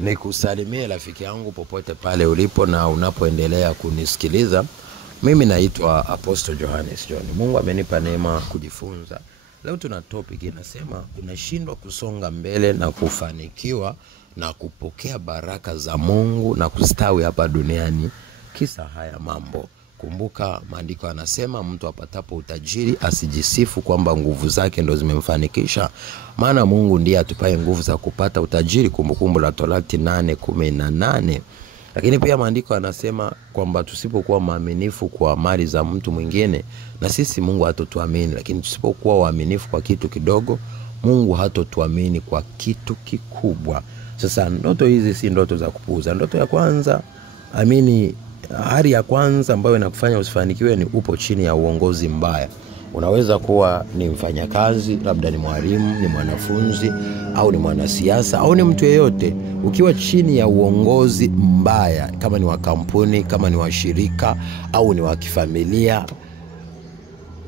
Nikusalimie rafiki yangu popote pale ulipo na unapoendelea kunisikiliza. Mimi naitwa Apostle Johannes John. Mungu amenipa neema kujifunza. Leo tuna topic inasema unashindwa kusonga mbele na kufanikiwa na kupokea baraka za Mungu na kustawi hapa duniani kisa haya mambo. Kumbuka maandiko yanasema mtu apatapo utajiri asijisifu kwamba nguvu zake ndo zimemfanikisha, maana Mungu ndiye atupaye nguvu za kupata utajiri. Kumbukumbu la Torati 8:18. Lakini pia maandiko yanasema kwamba tusipokuwa waaminifu kwa mali za mtu mwingine, na sisi Mungu hatotuamini. Lakini tusipokuwa waaminifu kwa kitu kidogo, Mungu hatotuamini kwa kitu kikubwa. Sasa ndoto hizi si ndoto za kupuuza. Ndoto ya kwanza, hali ya kwanza ambayo inakufanya usifanikiwe ni upo chini ya uongozi mbaya. Unaweza kuwa ni mfanyakazi, labda ni mwalimu, ni mwanafunzi, au ni mwanasiasa, au ni mtu yeyote. Ukiwa chini ya uongozi mbaya, kama ni wa kampuni, kama ni wa shirika, au ni wa kifamilia,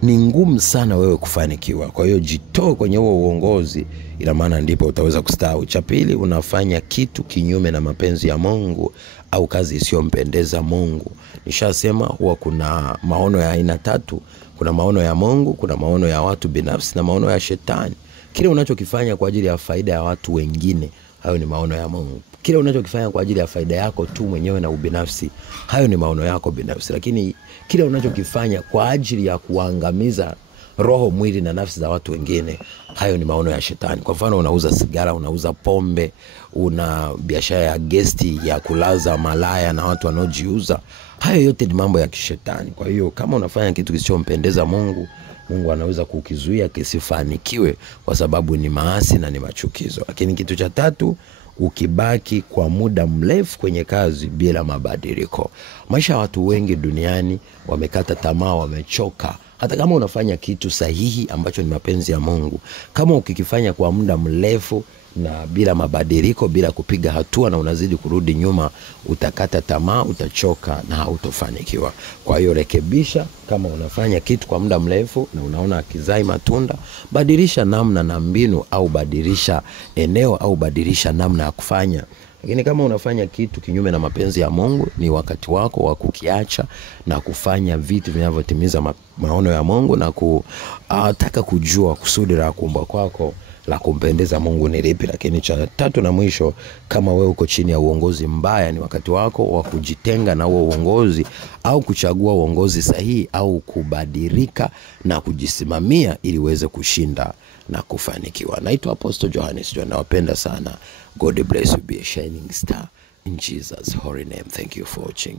ni ngumu sana wewe kufanikiwa. Kwa hiyo jitoe kwenye huo uongozi, ila maana ndipo utaweza kustawi. Cha pili, unafanya kitu kinyume na mapenzi ya Mungu au kazi isiyompendeza Mungu. Nishasema huwa kuna maono ya aina tatu. Kuna maono ya Mungu, kuna maono ya watu binafsi, na maono ya shetani. Kile unachokifanya kwa ajili ya faida ya watu wengine, hayo ni maono ya Mungu. Kile unachokifanya kwa ajili ya faida yako tu mwenyewe na ubinafsi, hayo ni maono yako binafsi. Lakini kile unachokifanya kwa ajili ya kuangamiza roho, mwili na nafsi za watu wengine, hayo ni maono ya shetani. Kwa mfano, unauza sigara, unauza pombe, una biashara ya gesti ya kulaza malaya na watu wanaojiuza, hayo yote ni mambo ya kishetani. Kwa hiyo kama unafanya kitu kisichompendeza Mungu, Mungu anaweza kukizuia kisifanikiwe kwa sababu ni maasi na ni machukizo. Lakini kitu cha tatu, ukibaki kwa muda mrefu kwenye kazi bila mabadiliko. Maisha ya watu wengi duniani wamekata tamaa, wamechoka. Hata kama unafanya kitu sahihi ambacho ni mapenzi ya Mungu, kama ukikifanya kwa muda mrefu na bila mabadiliko, bila kupiga hatua, na unazidi kurudi nyuma, utakata tamaa, utachoka na hautofanikiwa. Kwa hiyo rekebisha. Kama unafanya kitu kwa muda mrefu na unaona hakizai matunda, badilisha namna na mbinu, au badilisha eneo, au badilisha namna ya kufanya. Lakini kama unafanya kitu kinyume na mapenzi ya Mungu, ni wakati wako wa kukiacha na kufanya vitu vinavyotimiza maono ya Mungu, na kutaka kujua kusudi la kuumbwa kwako la kumpendeza Mungu ni lipi. Lakini cha tatu na mwisho, kama wewe uko chini ya uongozi mbaya, ni wakati wako wa kujitenga na huo uongozi, au kuchagua uongozi sahihi, au kubadilika na kujisimamia ili uweze kushinda na kufanikiwa. Naitwa Apostle Johannes John. Nawapenda sana. God bless you. Be a shining star in Jesus' holy name. Thank you for watching.